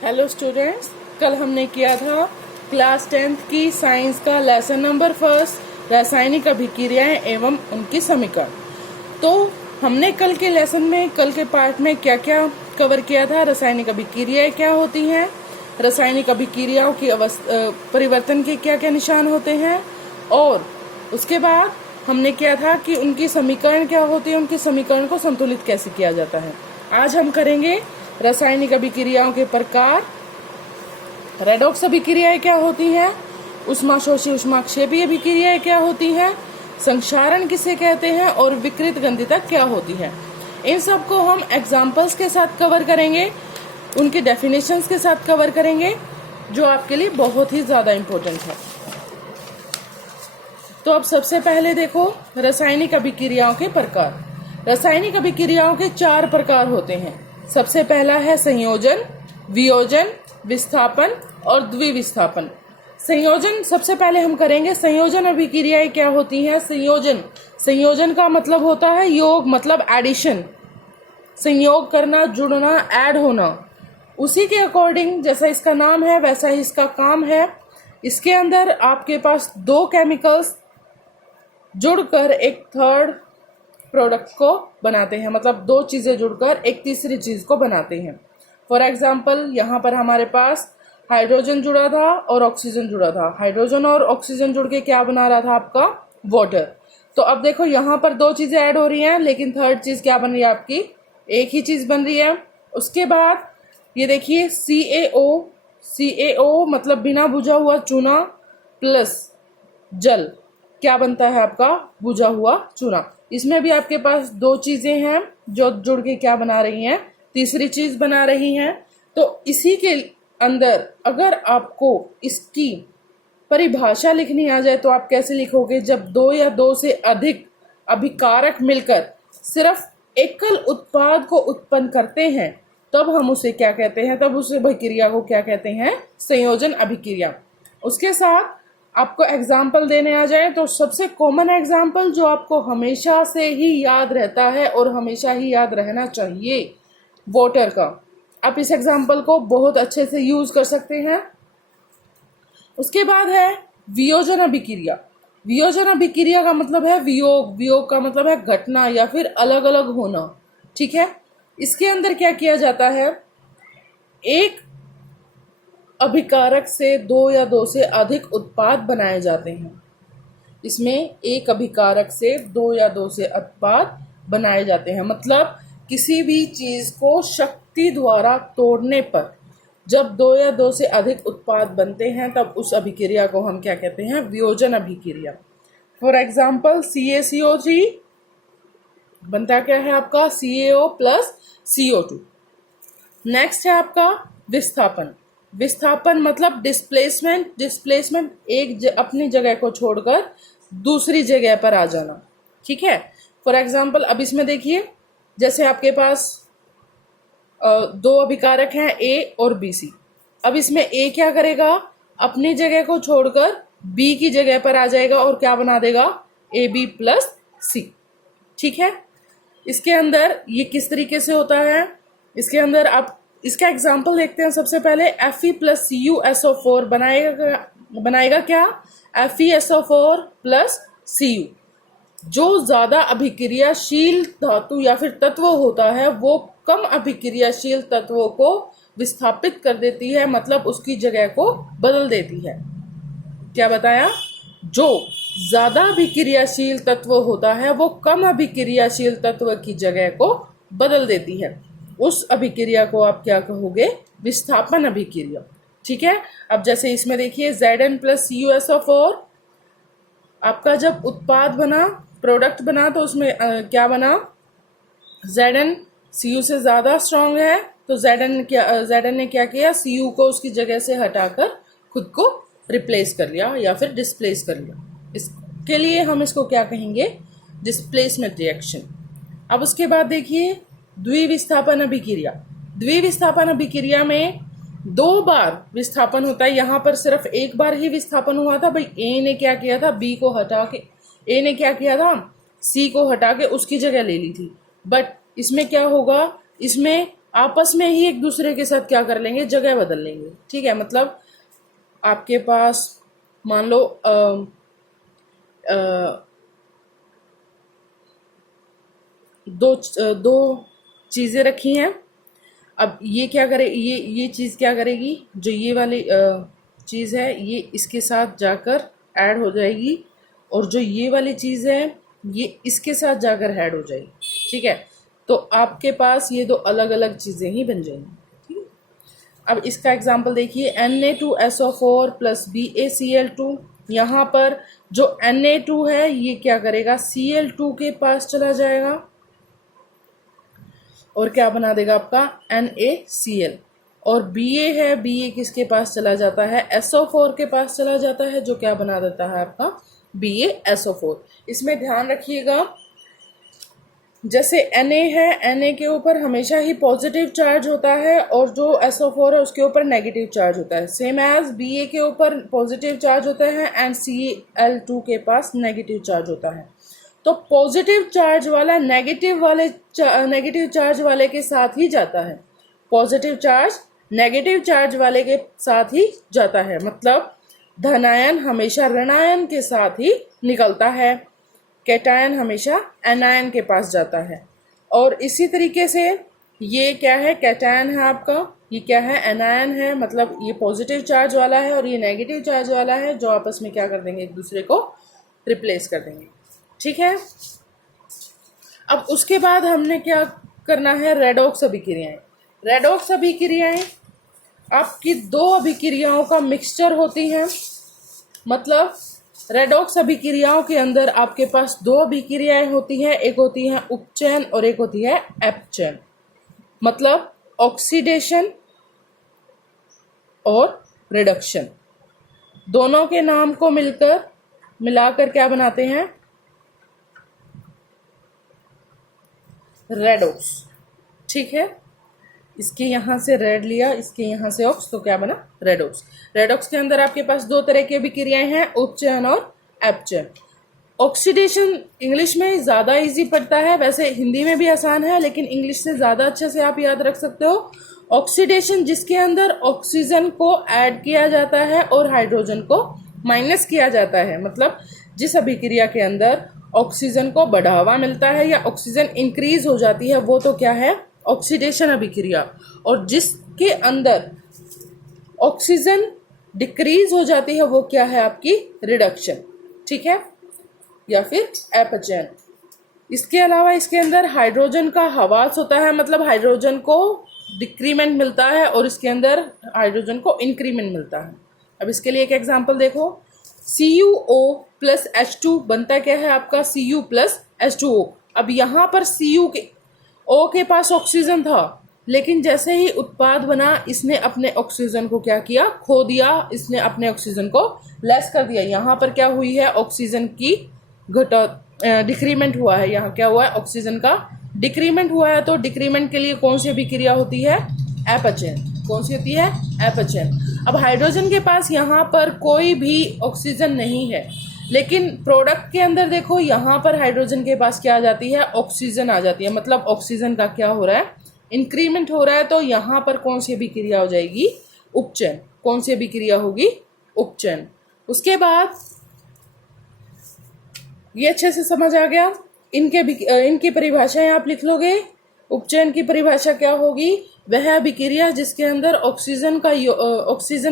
Hello students, कल हमने किया था क्लास 10th की साइंस का लेसन नंबर 1 रासायनिक अभिक्रियाएं एवं उनकी समीकरण। तो हमने कल के लेसन में, कल के पार्ट में क्या क्या कवर किया था। रासायनिक अभिक्रियाएं क्या होती हैं, रासायनिक अभिक्रियाओं की परिवर्तन के क्या क्या निशान होते हैं, और उसके बाद हमने किया था कि उनकी समीकरण क्या होती है, उनकी समीकरण को संतुलित कैसे किया जाता है। आज हम करेंगे रासायनिक अभिक्रियाओं के प्रकार, रेडॉक्स अभिक्रियाएं क्या होती हैं, ऊष्माशोषी ऊष्माक्षेपी अभिक्रियाएं क्या होती हैं, संक्षारण किसे कहते हैं, और विकृत गंधिता क्या होती है। इन सब को हम एग्जाम्पल्स के साथ कवर करेंगे, उनके डेफिनेशंस के साथ कवर करेंगे, जो आपके लिए बहुत ही ज्यादा इम्पोर्टेंट है। तो अब सबसे पहले देखो रासायनिक अभिक्रियाओं के प्रकार। रासायनिक अभिक्रियाओं के 4 प्रकार होते हैं। सबसे पहला है संयोजन, वियोजन, विस्थापन और द्विविस्थापन। संयोजन सबसे पहले हम करेंगे। संयोजन अभिक्रियाएं क्या होती हैं। संयोजन का मतलब होता है योग, मतलब एडिशन, संयोग करना, जुड़ना, ऐड होना। उसी के अकॉर्डिंग जैसा इसका नाम है वैसा ही इसका काम है। इसके अंदर आपके पास 2 केमिकल्स जुड़कर एक थर्ड प्रोडक्ट को बनाते हैं, मतलब 2 चीजें जुड़कर एक तीसरी चीज को बनाते हैं। फॉर एग्जाम्पल यहाँ पर हमारे पास हाइड्रोजन जुड़ा था और ऑक्सीजन जुड़ा था। हाइड्रोजन और ऑक्सीजन जुड़ के क्या बना रहा था आपका, वाटर। तो अब देखो यहाँ पर 2 चीजें ऐड हो रही हैं, लेकिन थर्ड चीज क्या बन रही है आपकी, एक ही चीज बन रही है। उसके बाद ये देखिए CaO मतलब बिना बुझा हुआ चूना प्लस जल, क्या बनता है आपका, बुझा हुआ चूना। इसमें भी आपके पास 2 चीजें हैं जो जुड़ के क्या बना रही हैं, तीसरी चीज बना रही हैं। तो इसी के अंदर अगर आपको इसकी परिभाषा लिखनी आ जाए तो आप कैसे लिखोगे, जब 2 या 2 से अधिक अभिकारक मिलकर सिर्फ एकल उत्पाद को उत्पन्न करते हैं तब हम उसे क्या कहते हैं, तब उस अभिक्रिया को क्या कहते हैं, संयोजन अभिक्रिया। उसके साथ आपको एग्जाम्पल देने आ जाए तो सबसे कॉमन एग्जाम्पल जो आपको हमेशा से ही याद रहता है और हमेशा ही याद रहना चाहिए, वाटर का। आप इस एग्जाम्पल को बहुत अच्छे से यूज कर सकते हैं। उसके बाद है वियोजन अभिक्रिया। वियोजन अभिक्रिया का मतलब है वियोग, वियोग का मतलब है घटना या फिर अलग अलग होना, ठीक है। इसके अंदर क्या किया जाता है, एक अभिकारक से 2 या 2 से अधिक उत्पाद बनाए जाते हैं। इसमें एक अभिकारक से 2 या 2 से उत्पाद बनाए जाते हैं, मतलब किसी भी चीज को शक्ति द्वारा तोड़ने पर जब 2 या 2 से अधिक उत्पाद बनते हैं तब उस अभिक्रिया को हम क्या कहते हैं, वियोजन अभिक्रिया। फॉर एग्जाम्पल CaCO3 बनता क्या है आपका, CaO प्लस CO2। नेक्स्ट है आपका विस्थापन। विस्थापन मतलब डिस्प्लेसमेंट एक अपनी जगह को छोड़कर दूसरी जगह पर आ जाना, ठीक है। फॉर एग्जाम्पल अब इसमें देखिए, जैसे आपके पास 2 अभिकारक हैं A और BC। अब इसमें A क्या करेगा, अपनी जगह को छोड़कर B की जगह पर आ जाएगा और क्या बना देगा, AB प्लस C, ठीक है। इसके अंदर ये किस तरीके से होता है, इसके अंदर आप इसका एग्जाम्पल देखते हैं। सबसे पहले Fe प्लस CuSO4 बनाएगा क्या, FeSO4 प्लस Cu। जो ज्यादा अभिक्रियाशील धातु या फिर तत्व होता है वो कम अभिक्रियाशील तत्वों को विस्थापित कर देती है, मतलब उसकी जगह को बदल देती है। क्या बताया, जो ज्यादा अभिक्रियाशील तत्व होता है वो कम अभिक्रियाशील तत्व की जगह को बदल देती है। उस अभिक्रिया को आप क्या कहोगे, विस्थापन अभिक्रिया, ठीक है। अब जैसे इसमें देखिए Zn प्लस CuSO4 आपका जब उत्पाद बना, प्रोडक्ट बना, तो उसमें क्या बना, Zn Cu से ज्यादा स्ट्रांग है, तो Zn ने क्या किया, Cu को उसकी जगह से हटाकर खुद को रिप्लेस कर लिया या फिर डिस्प्लेस कर लिया। इसके लिए हम इसको क्या कहेंगे, डिस्प्लेसमेंट रिएक्शन। अब उसके बाद देखिए द्विविस्थापन अभिक्रिया। द्विविस्थापन अभिक्रिया में 2 बार विस्थापन होता है, यहाँ पर सिर्फ 1 बार ही विस्थापन हुआ था। भाई A ने क्या किया था, B को हटा के, A ने क्या किया था, C को हटा के उसकी जगह ले ली थी। बट इसमें क्या होगा, इसमें आपस में ही एक दूसरे के साथ क्या कर लेंगे, जगह बदल लेंगे। ठीक है, मतलब आपके पास मान लो दो चीज़ें रखी हैं। अब ये क्या करे, ये चीज़ क्या करेगी, जो ये वाली चीज़ है ये इसके साथ जाकर ऐड हो जाएगी, और जो ये वाली चीज़ है ये इसके साथ जाकर ऐड हो जाएगी। ठीक है, तो आपके पास ये दो अलग अलग चीज़ें ही बन जाएंगी। ठीक है, अब इसका एग्जांपल देखिए, Na2SO4 प्लस BaCl2। यहाँ पर जो Na2 है ये क्या करेगा, Cl2 के पास चला जाएगा और क्या बना देगा आपका NaCl। और Ba है, Ba किसके पास चला जाता है, SO4 के पास चला जाता है, जो क्या बना देता है आपका BaSO4। इसमें ध्यान रखिएगा, जैसे Na है, Na के ऊपर हमेशा ही पॉजिटिव चार्ज होता है और जो SO4 है उसके ऊपर नेगेटिव चार्ज होता है। सेम एज Ba के ऊपर पॉजिटिव चार्ज होता है एंड Cl2 के पास नेगेटिव चार्ज होता है। तो पॉजिटिव चार्ज वाला नेगेटिव चार्ज वाले के साथ ही जाता है, पॉजिटिव चार्ज नेगेटिव चार्ज वाले के साथ ही जाता है। मतलब धनायन हमेशा ऋणायन के साथ ही निकलता है, कैटायन हमेशा एनायन के पास जाता है। और इसी तरीके से ये क्या है, कैटायन है आपका, ये क्या है, एनायन है। मतलब ये पॉजिटिव चार्ज वाला है और ये नेगेटिव चार्ज वाला है, जो आपस में क्या कर देंगे, एक दूसरे को रिप्लेस कर देंगे। ठीक है, अब उसके बाद हमने क्या करना है, रेडॉक्स अभिक्रियाएं। रेडॉक्स अभिक्रियाएं आपकी दो अभिक्रियाओं का मिक्सचर होती हैं। मतलब रेडॉक्स अभिक्रियाओं के अंदर आपके पास दो अभिक्रियाएं होती हैं, एक होती है उपचयन और एक होती है अपचयन। मतलब ऑक्सीडेशन और रिडक्शन, दोनों के नाम को मिलाकर क्या बनाते हैं, रेडॉक्स। ठीक है, इसके यहाँ से रेड लिया, इसके यहाँ से ऑक्स, तो क्या बना, रेडॉक्स। रेडॉक्स के अंदर आपके पास दो तरह की अभिक्रियाएं हैं, उपचयन और अपचयन। ऑक्सीडेशन इंग्लिश में ज़्यादा इजी पड़ता है, वैसे हिंदी में भी आसान है, लेकिन इंग्लिश से ज़्यादा अच्छे से आप याद रख सकते हो। ऑक्सीडेशन जिसके अंदर ऑक्सीजन को ऐड किया जाता है और हाइड्रोजन को माइनस किया जाता है। मतलब जिस अभिक्रिया के अंदर ऑक्सीजन को बढ़ावा मिलता है या ऑक्सीजन इंक्रीज हो जाती है, वो तो क्या है, ऑक्सीडेशन अभिक्रिया। और जिसके अंदर ऑक्सीजन डिक्रीज हो जाती है, वो क्या है, आपकी रिडक्शन। ठीक है, या फिर अपचयन। इसके अलावा इसके अंदर हाइड्रोजन का हवास होता है, मतलब हाइड्रोजन को डिक्रीमेंट मिलता है और इसके अंदर हाइड्रोजन को इंक्रीमेंट मिलता है। अब इसके लिए एक एग्जांपल देखो, CuO प्लस H2 बनता क्या है आपका, Cu प्लस H2O। अब यहाँ पर O के पास ऑक्सीजन था, लेकिन जैसे ही उत्पाद बना, इसने अपने ऑक्सीजन को क्या किया, खो दिया, इसने अपने ऑक्सीजन को लेस कर दिया। यहाँ पर क्या हुई है, ऑक्सीजन की डिक्रीमेंट हुआ है। यहाँ क्या हुआ है, ऑक्सीजन का डिक्रीमेंट हुआ है। तो डिक्रीमेंट के लिए कौन सी अभिक्रिया होती है, अपचयन। कौन सी होती है, अपचयन। अब हाइड्रोजन के पास यहाँ पर कोई भी ऑक्सीजन नहीं है, लेकिन प्रोडक्ट के अंदर देखो, यहाँ पर हाइड्रोजन के पास क्या आ जाती है, ऑक्सीजन आ जाती है। मतलब ऑक्सीजन का क्या हो रहा है, इंक्रीमेंट हो रहा है। तो यहाँ पर कौन सी अभिक्रिया हो जाएगी, उपचयन। कौन सी अभिक्रिया होगी, उपचयन। उसके बाद ये अच्छे से समझ आ गया, इनकी परिभाषाएं आप लिख लोगे। उपचयन की परिभाषा क्या होगी, वह अभिक्रिया जिसके अंदर ऑक्सीजन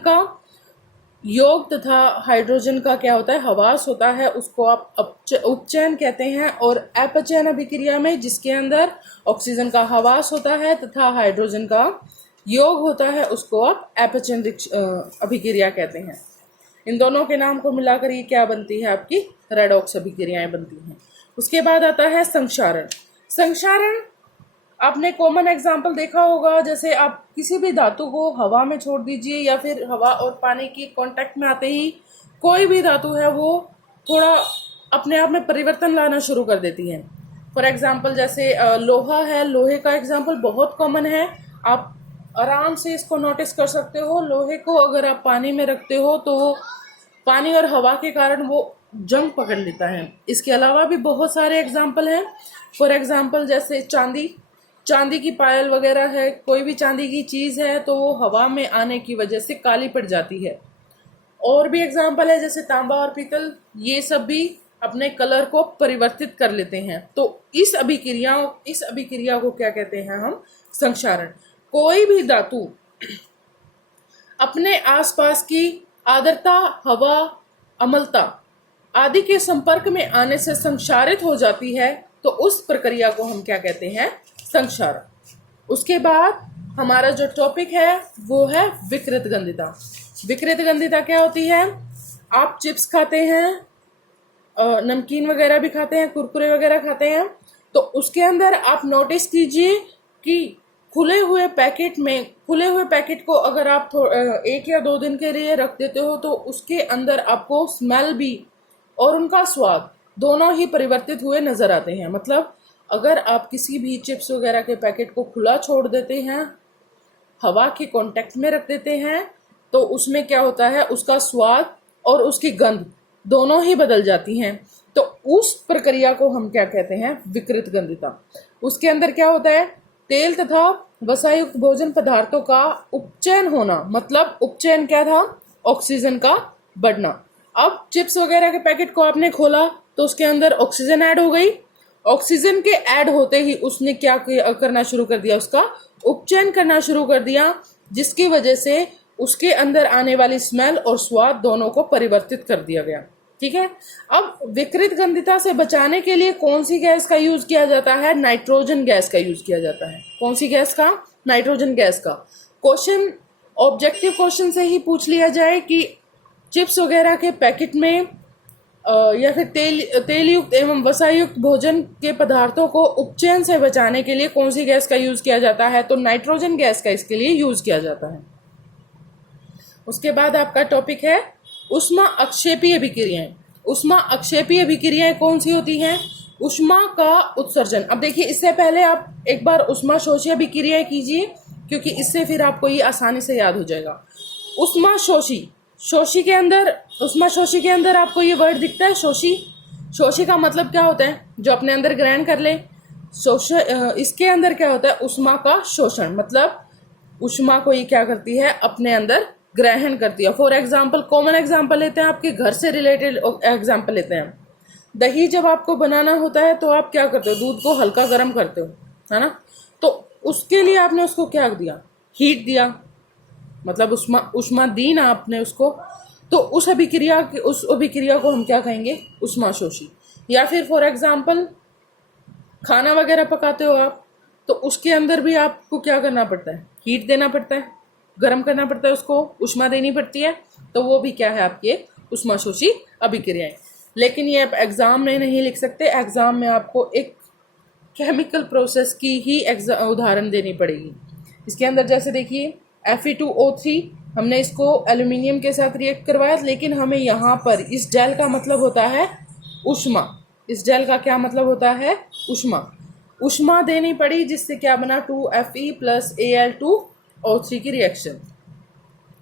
का योग तथा हाइड्रोजन का क्या होता है, हवास होता है, उसको आप उपचयन कहते हैं। और अपचयन अभिक्रिया में जिसके अंदर ऑक्सीजन का हवास होता है तथा हाइड्रोजन का योग होता है, उसको आप अपचयन अभिक्रिया कहते हैं। इन दोनों के नाम को मिलाकर ये क्या बनती है, आपकी रेडॉक्स अभिक्रियाएं बनती हैं। उसके बाद आता है संक्षारण। संक्षारण आपने कॉमन एग्जाम्पल देखा होगा, जैसे आप किसी भी धातु को हवा में छोड़ दीजिए या फिर हवा और पानी की कांटेक्ट में आते ही कोई भी धातु है वो थोड़ा अपने आप में परिवर्तन लाना शुरू कर देती है। फॉर एग्जाम्पल जैसे लोहा है, लोहे का एग्जाम्पल बहुत कॉमन है, आप आराम से इसको नोटिस कर सकते हो। लोहे को अगर आप पानी में रखते हो तो पानी और हवा के कारण वो जंग पकड़ लेता है। इसके अलावा भी बहुत सारे एग्जाम्पल हैं। फॉर एग्जाम्पल जैसे चांदी, चांदी की पायल वगैरह है, कोई भी चांदी की चीज़ है, तो वो हवा में आने की वजह से काली पड़ जाती है। और भी एग्जाम्पल है जैसे तांबा और पीतल, ये सब भी अपने कलर को परिवर्तित कर लेते हैं। तो इस अभिक्रिया को क्या कहते हैं हम? संक्षारण। कोई भी धातु अपने आसपास की आर्द्रता, हवा, अम्लता आदि के संपर्क में आने से संक्षारित हो जाती है, तो उस प्रक्रिया को हम क्या कहते हैं? संक्षारण। उसके बाद हमारा जो टॉपिक है वो है विकृत गंधिता। विकृत गंधिता क्या होती है? आप चिप्स खाते हैं, नमकीन वगैरह भी खाते हैं, कुरकुरे वगैरह खाते हैं, तो उसके अंदर आप नोटिस कीजिए कि खुले हुए पैकेट को अगर आप 1 या 2 दिन के लिए रख देते हो, तो उसके अंदर आपको स्मेल भी और उनका स्वाद दोनों ही परिवर्तित हुए नजर आते हैं। मतलब अगर आप किसी भी चिप्स वगैरह के पैकेट को खुला छोड़ देते हैं, हवा के कांटेक्ट में रख देते हैं, तो उसमें क्या होता है? उसका स्वाद और उसकी गंध दोनों ही बदल जाती हैं। तो उस प्रक्रिया को हम क्या कहते हैं? विकृत गंधिता। उसके अंदर क्या होता है? तेल तथा वसायुक्त भोजन पदार्थों का उपचयन होना। मतलब उपचयन क्या था? ऑक्सीजन का बढ़ना। अब चिप्स वगैरह के पैकेट को आपने खोला तो उसके अंदर ऑक्सीजन ऐड हो गई। ऑक्सीजन के ऐड होते ही उसने क्या करना शुरू कर दिया? उसका उपचयन करना शुरू कर दिया, जिसकी वजह से उसके अंदर आने वाली स्मेल और स्वाद दोनों को परिवर्तित कर दिया गया। ठीक है। अब विकृत गंधिता से बचाने के लिए कौन सी गैस का यूज किया जाता है? नाइट्रोजन गैस का यूज किया जाता है। कौन सी गैस का? नाइट्रोजन गैस का। क्वेश्चन ऑब्जेक्टिव क्वेश्चन से ही पूछ लिया जाए कि चिप्स वगैरह के पैकेट में या फिर तेल युक्त एवं वसायुक्त भोजन के पदार्थों को उपचयन से बचाने के लिए कौन सी गैस का यूज किया जाता है? तो नाइट्रोजन गैस का इसके लिए यूज किया जाता है। उसके बाद आपका टॉपिक है ऊष्मा अक्षेपीय अभिक्रियाएं। ऊष्मा अक्षेपीय अभिक्रियाएं कौन सी होती हैं? ऊष्मा का उत्सर्जन। अब देखिए, इससे पहले आप एक बार ऊष्मा शोषी अभिक्रियाएं कीजिए, क्योंकि इससे फिर आपको ये आसानी से याद हो जाएगा। ऊष्मा शोषी, ऊष्मा शोषी के अंदर आपको ये वर्ड दिखता है, शोषी। शोषी का मतलब क्या होता है? जो अपने अंदर ग्रहण कर ले। इसके अंदर क्या होता है? ऊष्मा का शोषण। मतलब ऊष्मा को ये क्या करती है? अपने अंदर ग्रहण करती है। फॉर एग्जाम्पल, कॉमन एग्जाम्पल लेते हैं, आपके घर से रिलेटेड एग्जाम्पल लेते हैं। दही जब आपको बनाना होता है तो आप क्या करते हो? दूध को हल्का गर्म करते हो, है ना? तो उसके लिए आपने उसको क्या दिया? हीट दिया, मतलब ऊष्मा दी ना आपने उसको। तो उस अभिक्रिया को हम क्या कहेंगे? ऊष्मा शोषी। या फिर फॉर एग्जाम्पल खाना वगैरह पकाते हो आप, तो उसके अंदर भी आपको क्या करना पड़ता है? हीट देना पड़ता है, गर्म करना पड़ता है, उसको ऊष्मा देनी पड़ती है। तो वो भी क्या है? आपकी ऊष्मा शोषी अभिक्रियाएं। लेकिन ये आप एग्जाम में नहीं लिख सकते। एग्जाम में आपको एक केमिकल प्रोसेस की ही उदाहरण देनी पड़ेगी। इसके अंदर जैसे देखिए Fe2O3, हमने इसको एल्यूमिनियम के साथ रिएक्ट करवाया, लेकिन हमें यहाँ पर इस जेल का मतलब होता है ऊष्मा। इस जेल का क्या मतलब होता है? ऊष्मा। ऊष्मा देनी पड़ी, जिससे क्या बना? 2Fe + Al2O3 की रिएक्शन।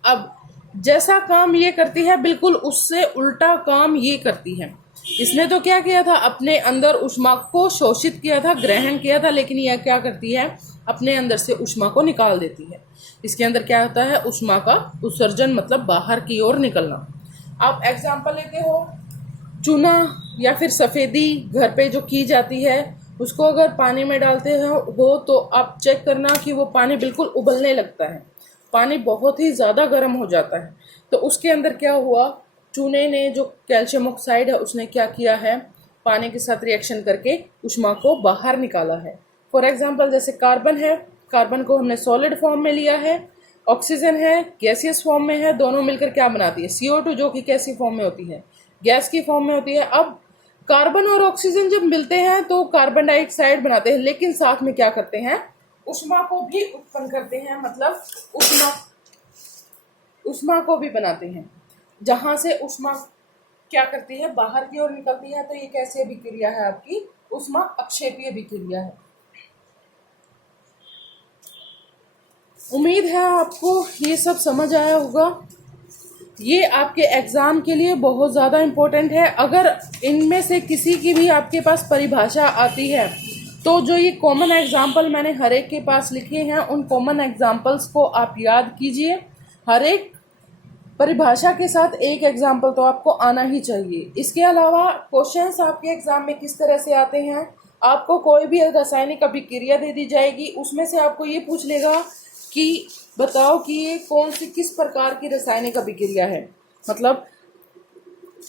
अब जैसा काम ये करती है, बिल्कुल उससे उल्टा काम ये करती है। इसने तो क्या किया था? अपने अंदर ऊष्मा को शोषित किया था, ग्रहण किया था, लेकिन यह क्या करती है? अपने अंदर से ऊष्मा को निकाल देती है। इसके अंदर क्या होता है? ऊष्मा का उत्सर्जन, मतलब बाहर की ओर निकलना। आप एग्जाम्पल लेते हो, चूना या फिर सफ़ेदी घर पे जो की जाती है, उसको अगर पानी में डालते हो तो आप चेक करना कि वो पानी बिल्कुल उबलने लगता है, पानी बहुत ही ज़्यादा गर्म हो जाता है। तो उसके अंदर क्या हुआ? चूने ने, जो कैल्शियम ऑक्साइड है, उसने क्या किया है? पानी के साथ रिएक्शन करके ऊष्मा को बाहर निकाला है। फॉर एग्जाम्पल जैसे कार्बन है, कार्बन को हमने सॉलिड फॉर्म में लिया है, ऑक्सीजन है गैसियस फॉर्म में है, दोनों मिलकर क्या बनाती है? CO2, जो कि कैसी फॉर्म में होती है? गैस की फॉर्म में होती है। अब कार्बन और ऑक्सीजन जब मिलते हैं तो कार्बन डाइऑक्साइड बनाते हैं, लेकिन साथ में क्या करते हैं? ऊष्मा को भी उत्पन्न करते हैं, मतलब ऊष्मा को भी बनाते हैं, जहां से ऊष्मा क्या करती है? बाहर की ओर निकलती है। तो ये कैसी अभिक्रिया है? आपकी ऊष्मा अक्षेपीय अभिक्रिया है। उम्मीद है आपको ये सब समझ आया होगा। ये आपके एग्ज़ाम के लिए बहुत ज़्यादा इम्पोर्टेंट है। अगर इनमें से किसी की भी आपके पास परिभाषा आती है तो जो ये कॉमन एग्जाम्पल मैंने हर एक के पास लिखे हैं, उन कॉमन एग्जाम्पल्स को आप याद कीजिए। हर एक परिभाषा के साथ एक एग्जाम्पल तो आपको आना ही चाहिए। इसके अलावा क्वेश्चंस आपके एग्जाम में किस तरह से आते हैं, आपको कोई भी रासायनिक अभिक्रिया दे दी जाएगी, उसमें से आपको ये पूछ लेगा कि बताओ कि ये कौन सी किस प्रकार की रासायनिक अभिक्रिया है, मतलब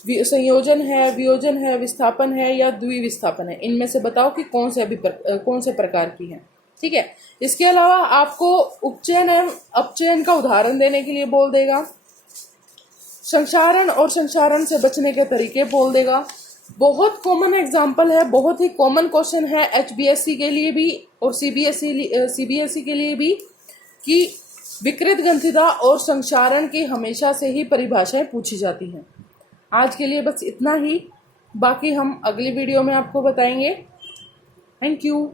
संयोजन है, वियोजन है, विस्थापन है या द्विविस्थापन है, इनमें से बताओ कि कौन से प्रकार की है। ठीक है। इसके अलावा आपको उपचयन एवं अपचयन का उदाहरण देने के लिए बोल देगा, संक्षारण और संक्षारण से बचने के तरीके बोल देगा। बहुत कॉमन एग्जाम्पल है, बहुत ही कॉमन क्वेश्चन है HBSC के लिए भी और CBSE के लिए भी, कि विकृत ग्रंथिता और संक्षारण की हमेशा से ही परिभाषाएं पूछी जाती हैं। आज के लिए बस इतना ही, बाकी हम अगली वीडियो में आपको बताएंगे। Thank you.